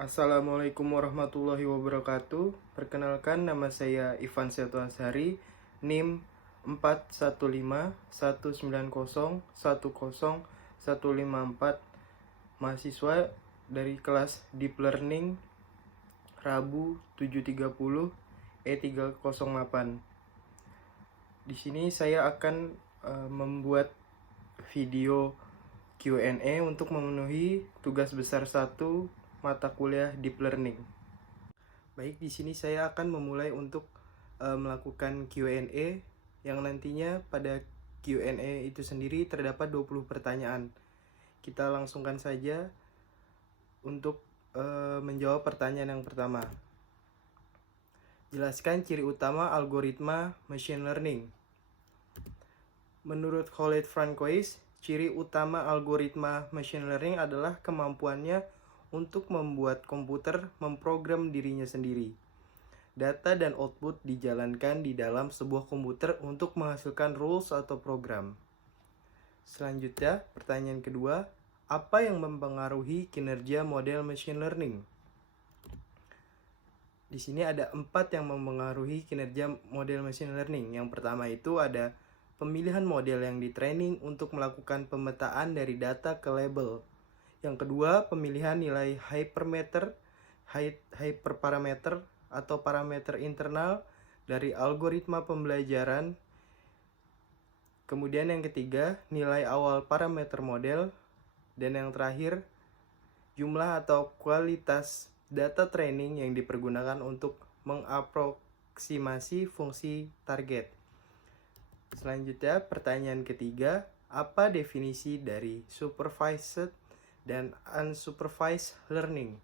Assalamualaikum warahmatullahi wabarakatuh. Perkenalkan, nama saya Ivan Setu Ashari, NIM 41519010154, mahasiswa dari kelas Deep Learning, Rabu 7.30 E308. Di sini saya akan membuat video Q&A untuk memenuhi tugas besar 1 mata kuliah Deep Learning. Baik, di sini saya akan memulai untuk melakukan Q&A yang nantinya pada Q&A itu sendiri terdapat 20 pertanyaan. Kita langsungkan saja untuk menjawab pertanyaan yang pertama. Jelaskan ciri utama algoritma machine learning. Menurut Khaled Francois, ciri utama algoritma machine learning adalah kemampuannya untuk membuat komputer memprogram dirinya sendiri. Data dan output dijalankan di dalam sebuah komputer untuk menghasilkan rules atau program. Selanjutnya, pertanyaan kedua, apa yang mempengaruhi kinerja model machine learning? Di sini ada 4 yang mempengaruhi kinerja model machine learning. Yang pertama itu ada pemilihan model yang ditraining untuk melakukan pemetaan dari data ke label. Yang kedua, pemilihan nilai hyperparameter atau parameter internal dari algoritma pembelajaran. Kemudian yang ketiga, nilai awal parameter model. Dan yang terakhir, jumlah atau kualitas data training yang dipergunakan untuk mengaproksimasi fungsi target. Selanjutnya, pertanyaan ketiga, apa definisi dari supervised dan unsupervised learning?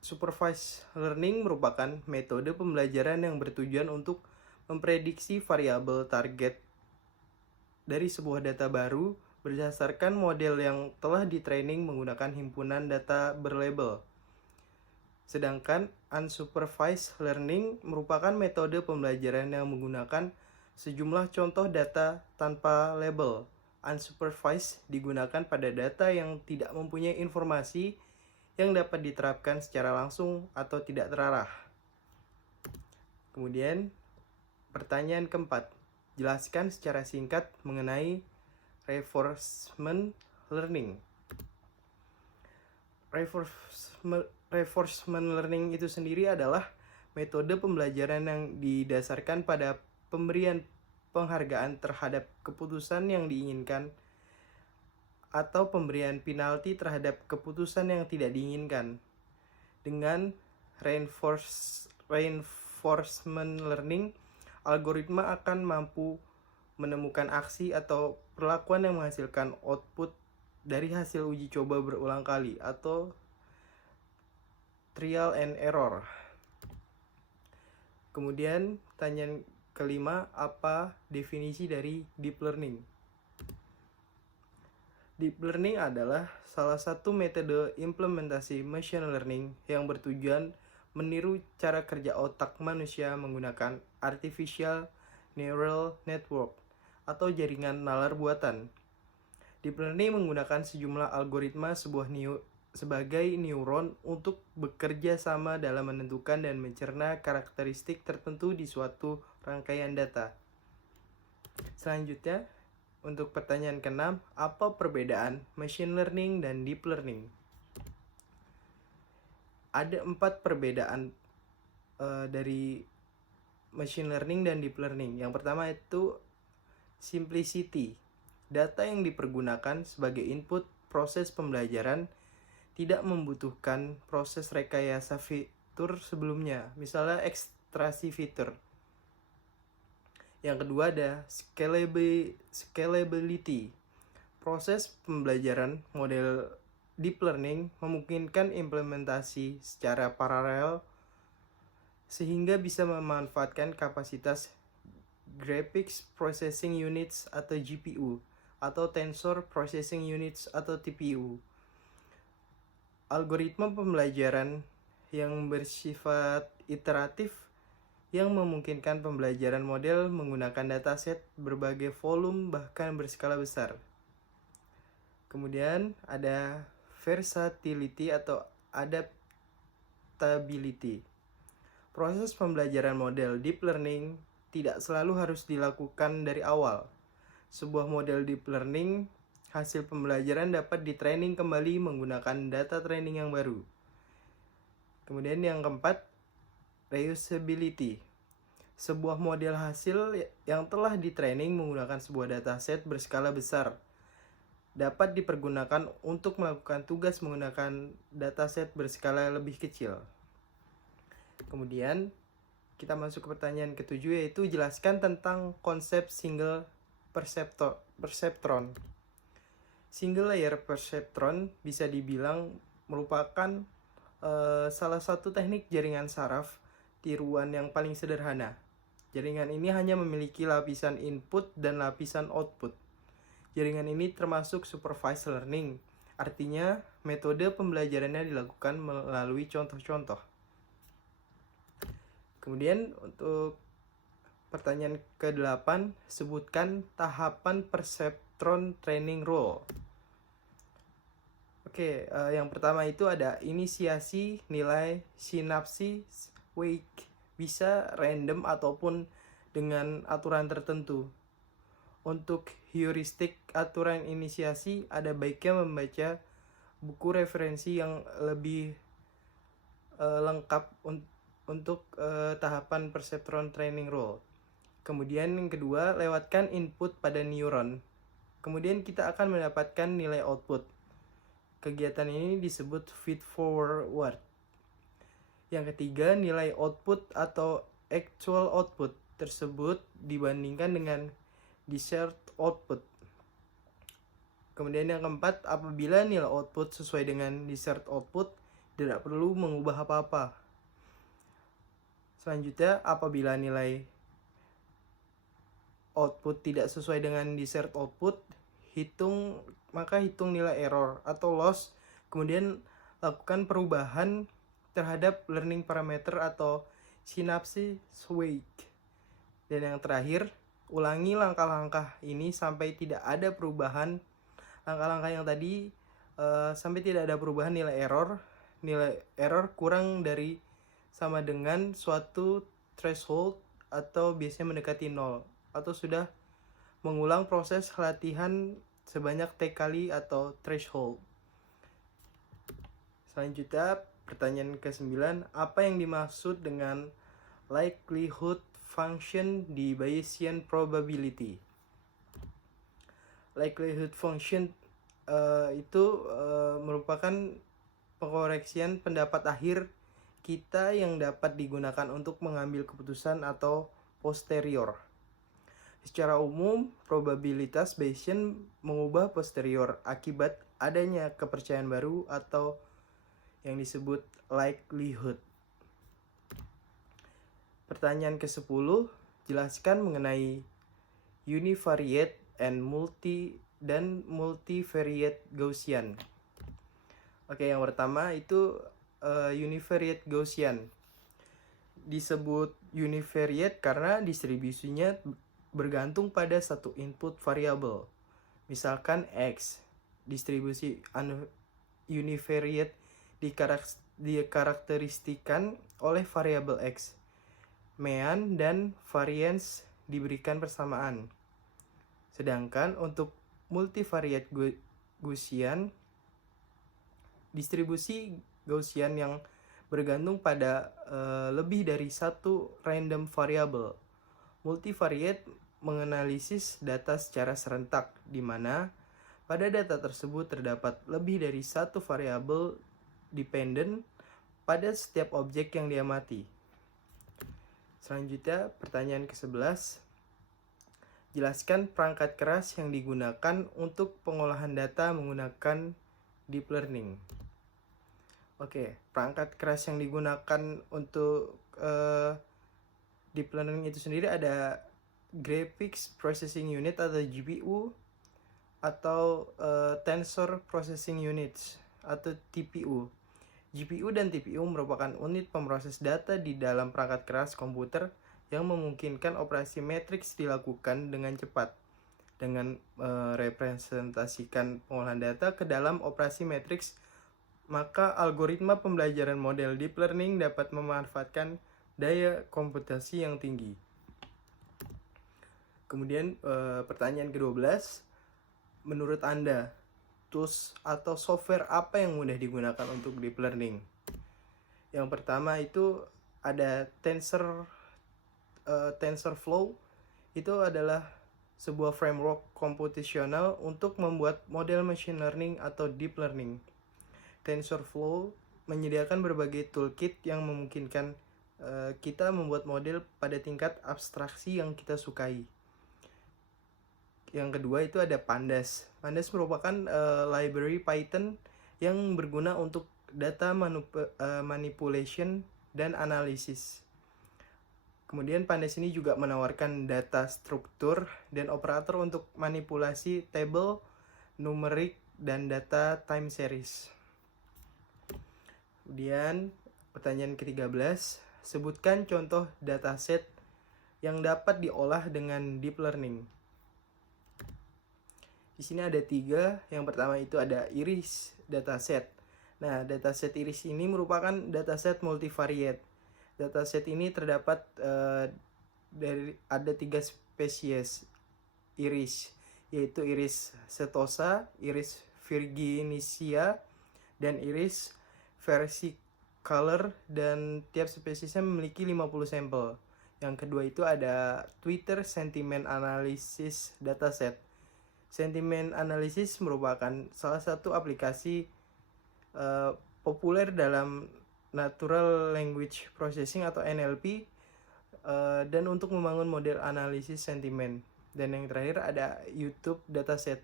Supervised learning merupakan metode pembelajaran yang bertujuan untuk memprediksi variabel target dari sebuah data baru berdasarkan model yang telah ditraining menggunakan himpunan data berlabel. Sedangkan unsupervised learning merupakan metode pembelajaran yang menggunakan sejumlah contoh data tanpa label. Unsupervised digunakan pada data yang tidak mempunyai informasi yang dapat diterapkan secara langsung atau tidak terarah. Kemudian, pertanyaan keempat, jelaskan secara singkat mengenai reinforcement learning. Reinforcement learning itu sendiri adalah metode pembelajaran yang didasarkan pada pemberian penghargaan terhadap keputusan yang diinginkan atau pemberian penalti terhadap keputusan yang tidak diinginkan. Dengan reinforcement learning, algoritma akan mampu menemukan aksi atau perlakuan yang menghasilkan output dari hasil uji coba berulang kali atau trial and error. Kemudian pertanyaan kelima, apa definisi dari deep learning? Deep learning adalah salah satu metode implementasi machine learning yang bertujuan meniru cara kerja otak manusia menggunakan artificial neural network atau jaringan nalar buatan. Deep learning menggunakan sejumlah algoritma sebagai neuron untuk bekerja sama dalam menentukan dan mencerna karakteristik tertentu di suatu rangkaian data. Selanjutnya, untuk pertanyaan ke-6, apa perbedaan machine learning dan deep learning? Ada 4 perbedaan dari machine learning dan deep learning. Yang pertama itu simplicity. Data yang dipergunakan sebagai input proses pembelajaran tidak membutuhkan proses rekayasa fitur sebelumnya, misalnya ekstraksi fitur. Yang kedua ada scalability. Proses pembelajaran model deep learning memungkinkan implementasi secara paralel sehingga bisa memanfaatkan kapasitas Graphics Processing Units atau GPU atau Tensor Processing Units atau TPU. Algoritma pembelajaran yang bersifat iteratif yang memungkinkan pembelajaran model menggunakan dataset berbagai volume bahkan berskala besar. Kemudian ada versatility atau adaptability. Proses pembelajaran model deep learning tidak selalu harus dilakukan dari awal. Sebuah model deep learning hasil pembelajaran dapat ditraining kembali menggunakan data training yang baru. Kemudian yang keempat, reusability. Sebuah model hasil yang telah ditraining menggunakan sebuah dataset berskala besar dapat dipergunakan untuk melakukan tugas menggunakan dataset berskala lebih kecil. Kemudian kita masuk ke pertanyaan ketujuh, yaitu jelaskan tentang konsep single perceptron. Single layer perceptron bisa dibilang merupakan salah satu teknik jaringan saraf tiruan yang paling sederhana. Jaringan ini hanya memiliki lapisan input dan lapisan output. Jaringan ini termasuk supervised learning, artinya metode pembelajarannya dilakukan melalui contoh-contoh. Kemudian untuk pertanyaan ke-8, sebutkan tahapan perceptron training rule. Oke, yang pertama itu ada inisiasi, nilai, sinapsis, wake, bisa random ataupun dengan aturan tertentu. Untuk heuristik aturan inisiasi, ada baiknya membaca buku referensi yang lebih lengkap untuk tahapan perceptron training rule. Kemudian yang kedua, lewatkan input pada neuron. Kemudian kita akan mendapatkan nilai output. Kegiatan ini disebut feed forward. Yang ketiga, nilai output atau actual output tersebut dibandingkan dengan desired output. Kemudian yang keempat, apabila nilai output sesuai dengan desired output, tidak perlu mengubah apa-apa. Selanjutnya, apabila nilai output tidak sesuai dengan desired output, maka hitung nilai error atau loss, kemudian lakukan perubahan terhadap learning parameter atau sinapsis wake. Dan yang terakhir, ulangi langkah-langkah ini sampai tidak ada perubahan. Langkah-langkah yang tadi sampai tidak ada perubahan nilai error. Nilai error kurang dari sama dengan suatu threshold atau biasanya mendekati 0, atau sudah mengulang proses latihan sebanyak T kali atau threshold. Selanjutnya, pertanyaan ke-9, apa yang dimaksud dengan likelihood function di Bayesian probability? Likelihood function itu merupakan pengoreksian pendapat akhir kita yang dapat digunakan untuk mengambil keputusan atau posterior. Secara umum, probabilitas Bayesian mengubah posterior akibat adanya kepercayaan baru atau yang disebut likelihood. Pertanyaan ke-10, jelaskan mengenai univariate and multivariate Gaussian. Oke, yang pertama itu univariate Gaussian. Disebut univariate karena distribusinya bergantung pada satu input variabel. Misalkan X. Distribusi univariate dikarakteristikan oleh variabel X. Mean dan variance diberikan persamaan. Sedangkan untuk multivariate Gaussian, distribusi Gaussian yang bergantung pada lebih dari satu random variable. Multivariate menganalisis data secara serentak, di mana pada data tersebut terdapat lebih dari satu variabel dependent pada setiap objek yang diamati. Selanjutnya, pertanyaan ke-11. Jelaskan perangkat keras yang digunakan untuk pengolahan data menggunakan deep learning. Oke, perangkat keras yang digunakan untuk deep learning itu sendiri ada Graphics Processing Unit atau GPU, atau Tensor Processing Units atau TPU. GPU dan TPU merupakan unit pemroses data di dalam perangkat keras komputer yang memungkinkan operasi matriks dilakukan dengan cepat dengan merepresentasikan pengolahan data ke dalam operasi matriks maka algoritma pembelajaran model deep learning dapat memanfaatkan daya komputasi yang tinggi. Kemudian pertanyaan ke-12, menurut Anda, tools atau software apa yang mudah digunakan untuk deep learning? Yang pertama itu ada TensorFlow. Itu adalah sebuah framework komputasional untuk membuat model machine learning atau deep learning. TensorFlow menyediakan berbagai toolkit yang memungkinkan kita membuat model pada tingkat abstraksi yang kita sukai. Yang kedua itu ada Pandas. Pandas merupakan library Python yang berguna untuk data manipulation dan analisis. Kemudian Pandas ini juga menawarkan data struktur dan operator untuk manipulasi table, numerik, dan data time series. Kemudian pertanyaan ke-13, sebutkan contoh dataset yang dapat diolah dengan deep learning. Di sini ada 3. Yang pertama itu ada iris dataset. Nah, dataset iris ini merupakan dataset multivariate. Dataset ini terdapat ada 3 spesies iris, yaitu iris setosa, iris virginisia, dan iris versicolor, dan tiap spesiesnya memiliki 50 sampel. Yang kedua itu ada Twitter Sentiment Analysis Dataset. Sentiment Analysis merupakan salah satu aplikasi populer dalam Natural Language Processing atau NLP dan untuk membangun model analisis sentimen. Dan yang terakhir ada YouTube Dataset.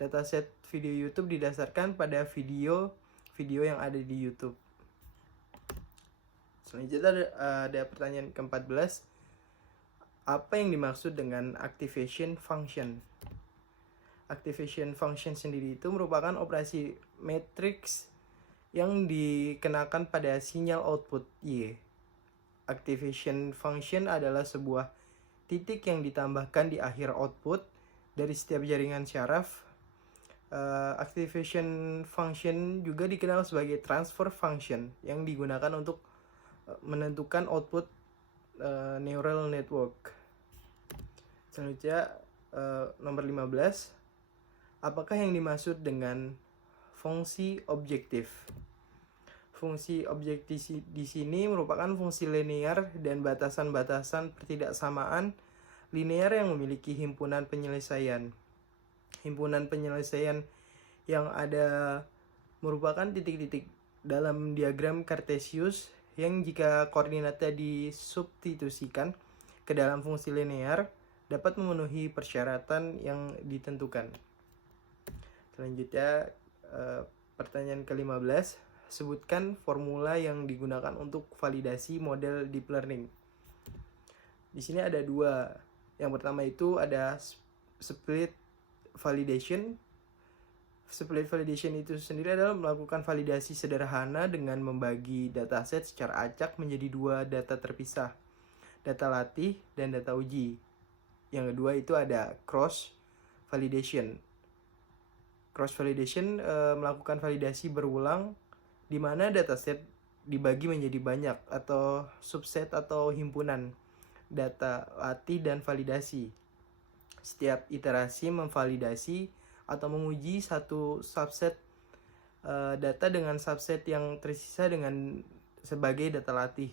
Dataset video YouTube didasarkan pada video yang ada di YouTube. Selanjutnya ada pertanyaan ke-14. Apa yang dimaksud dengan activation function? Activation function sendiri itu merupakan operasi matriks yang dikenakan pada sinyal output Y. Activation function adalah sebuah titik yang ditambahkan di akhir output dari setiap jaringan syaraf. Activation function juga dikenal sebagai transfer function yang digunakan untuk menentukan output neural network. Selanjutnya nomor 15. Apakah yang dimaksud dengan fungsi objektif? Fungsi objektif di sini merupakan fungsi linear dan batasan-batasan pertidaksamaan linear yang memiliki himpunan penyelesaian. Himpunan penyelesaian yang ada merupakan titik-titik dalam diagram Cartesius yang jika koordinatnya disubstitusikan ke dalam fungsi linear dapat memenuhi persyaratan yang ditentukan. Selanjutnya pertanyaan ke-15, sebutkan formula yang digunakan untuk validasi model deep learning. Di sini ada 2. Yang pertama itu ada split validation. Split validation itu sendiri adalah melakukan validasi sederhana dengan membagi dataset secara acak menjadi 2 data terpisah, data latih dan data uji. Yang kedua itu ada cross validation. Cross validation melakukan validasi berulang di mana dataset dibagi menjadi banyak atau subset atau himpunan data latih dan validasi. Setiap iterasi memvalidasi atau menguji satu subset data dengan subset yang tersisa dengan sebagai data latih.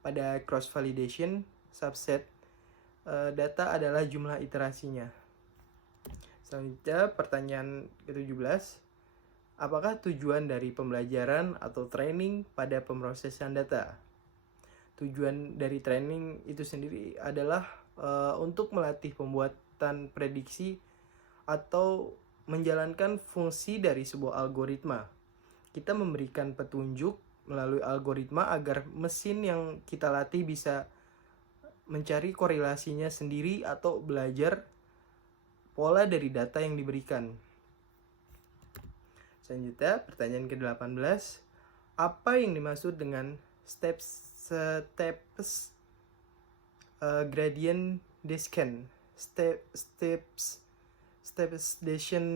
Pada cross validation, subset data adalah jumlah iterasinya. Selanjutnya pertanyaan ke-17. Apakah tujuan dari pembelajaran atau training pada pemrosesan data? Tujuan dari training itu sendiri adalah untuk melatih pembuatan prediksi atau menjalankan fungsi dari sebuah algoritma. Kita memberikan petunjuk melalui algoritma agar mesin yang kita latih bisa mencari korelasinya sendiri atau belajar pola dari data yang diberikan. Selanjutnya, pertanyaan ke-18. Apa yang dimaksud dengan steps gradient descent? Steps descent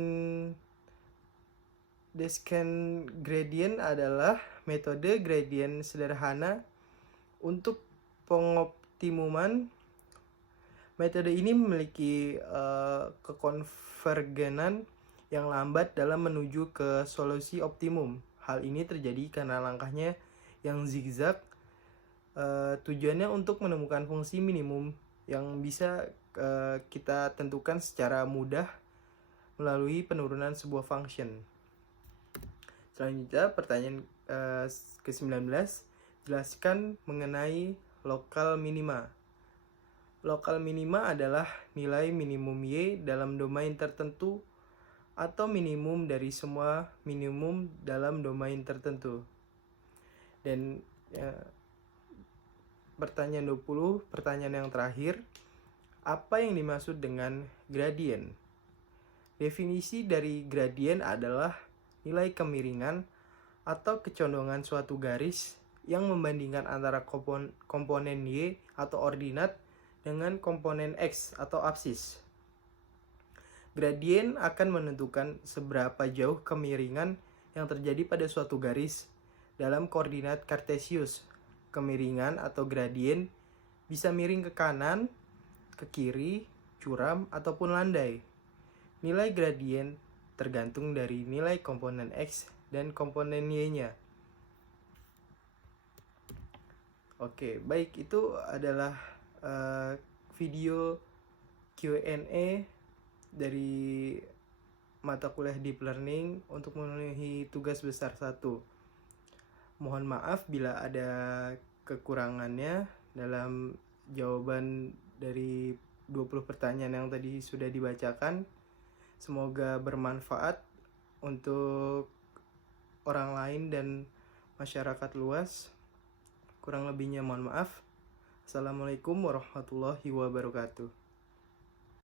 Descent gradient adalah metode gradient sederhana untuk pengoptimuman. Metode ini memiliki kekonvergenan yang lambat dalam menuju ke solusi optimum. Hal ini terjadi karena langkahnya yang zigzag. Tujuannya untuk menemukan fungsi minimum yang bisa kita tentukan secara mudah melalui penurunan sebuah function. Selanjutnya, pertanyaan ke-19, jelaskan mengenai lokal minima. Lokal minima adalah nilai minimum Y dalam domain tertentu atau minimum dari semua minimum dalam domain tertentu. Dan pertanyaan 20, pertanyaan yang terakhir, apa yang dimaksud dengan gradient? Definisi dari gradient adalah nilai kemiringan atau kecondongan suatu garis yang membandingkan antara komponen Y atau ordinat dengan komponen X atau absis. Gradient akan menentukan seberapa jauh kemiringan yang terjadi pada suatu garis dalam koordinat kartesius. Kemiringan atau gradient bisa miring ke kanan, ke kiri, curam, ataupun landai. Nilai gradient tergantung dari nilai komponen X dan komponen Y-nya. Oke, baik, itu adalah video Q&A dari mata kuliah Deep Learning untuk memenuhi tugas besar 1. Mohon maaf bila ada kekurangannya dalam jawaban dari 20 pertanyaan yang tadi sudah dibacakan. Semoga bermanfaat untuk orang lain dan masyarakat luas. Kurang lebihnya mohon maaf. Assalamualaikum warahmatullahi wabarakatuh.